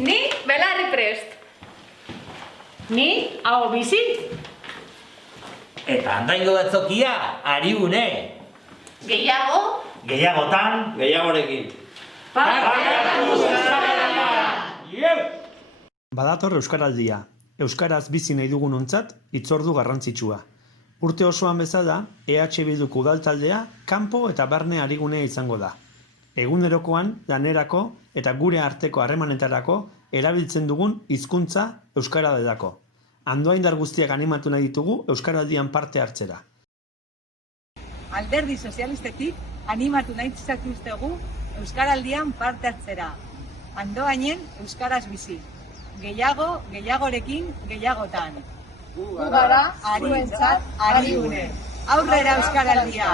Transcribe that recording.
Ni belarri prest. Ni hau bizi. Eta andaingo batzokia, arigune. Gehiago? Gehiagotan, gehiagorekin. Badator Euskaraldia. Euskaraz bizi nahi dugunontzat hitzordu garrantzitsua. Urte osoan bezala, EH Bilduko udaltaldea kanpo eta barne arigunea izango da. Egunerokoan, lanerako eta gure arteko harremanetarako erabiltzen dugun hizkuntza euskara delako. Andoaindar guztiak animatu nahi ditugu Euskaraldian parte hartzera. Alderdi sozialistetik animatu nahi zaituztegu Euskaraldian parte hartzera. Andoainen euskaraz bizi. Gehiago, gehiagorekin, gehiagotan. Gu gara, arientzat, arigune. Aurrera Euskaraldia!